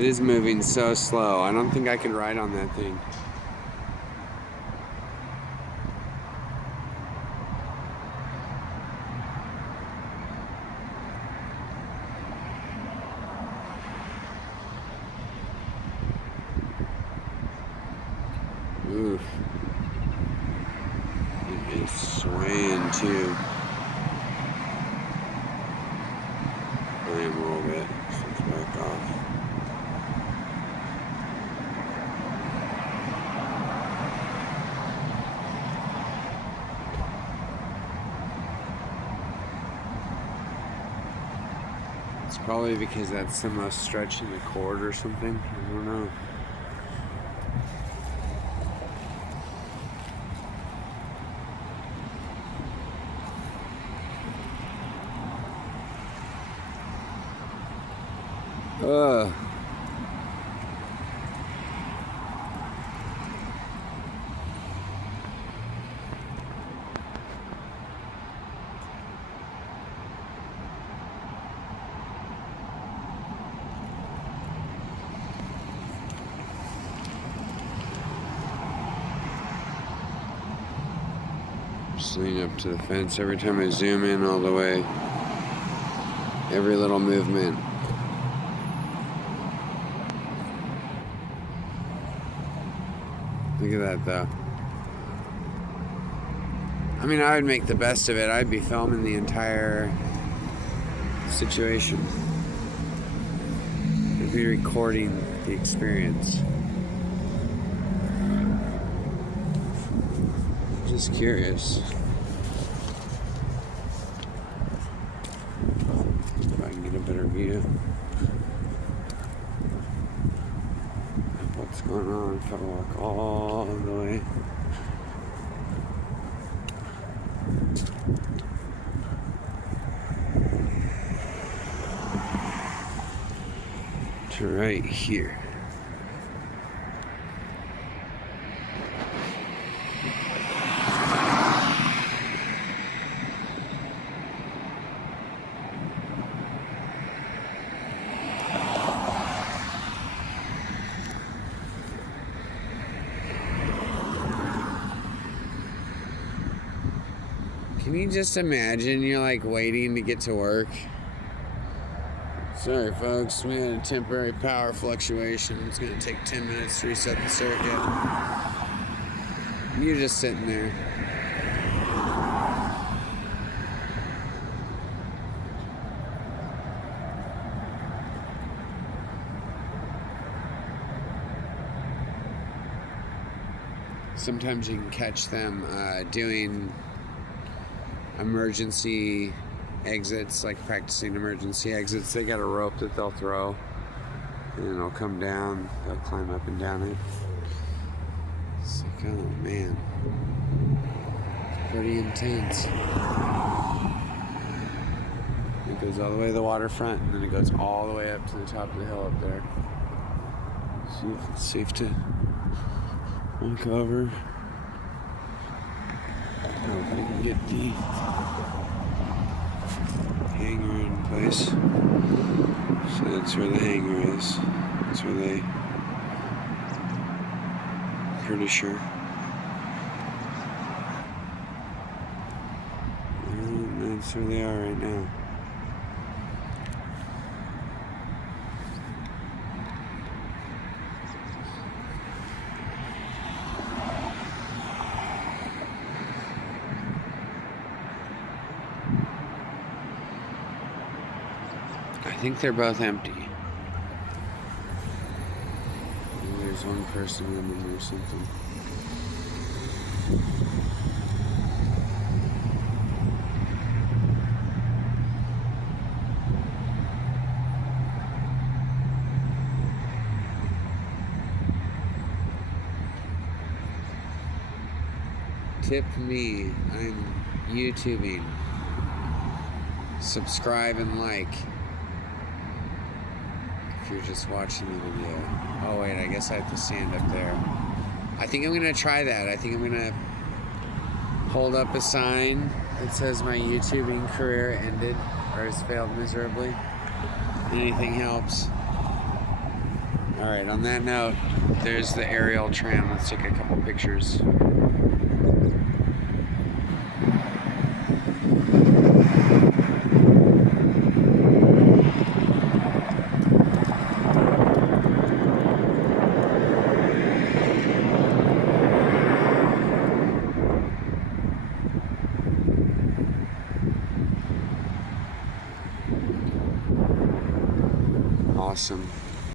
It is moving so slow. I don't think I can ride on that thing. Oof. It is swaying too. I am a little bit. So it's back off. It's probably because that's the most stretch in the cord or something. I don't know. Ugh. Just lean up to the fence every time I zoom in all the way. Every little movement. Look at that though. I mean, I would make the best of it. I'd be filming the entire situation. I'd be recording the experience. Just curious. If I can get a better view of what's going on if I walk all the way. To right here. Can you just imagine you're like waiting to get to work? Sorry folks, we had a temporary power fluctuation. It's gonna take 10 minutes to reset the circuit. You're just sitting there. Sometimes you can catch them doing emergency exits, like practicing emergency exits. They got a rope that they'll throw and it'll come down. They'll climb up and down it. It's like, oh man, it's pretty intense. It goes all the way to the waterfront and then it goes all the way up to the top of the hill up there. See if it's safe to walk over. I hope I can get the hanger in place. So that's where the hanger is. That's where they, pretty sure. And that's where they are right now. I think they're both empty. Maybe there's one person in them or something. Tip me. I'm YouTubing. Subscribe and like. You're just watching the video. Oh wait, I guess I have to stand up there. I think I'm gonna try that. I think I'm gonna hold up a sign that says my YouTubing career ended or has failed miserably. Anything helps. Alright, on that note, there's the aerial tram. Let's take a couple pictures. Awesome.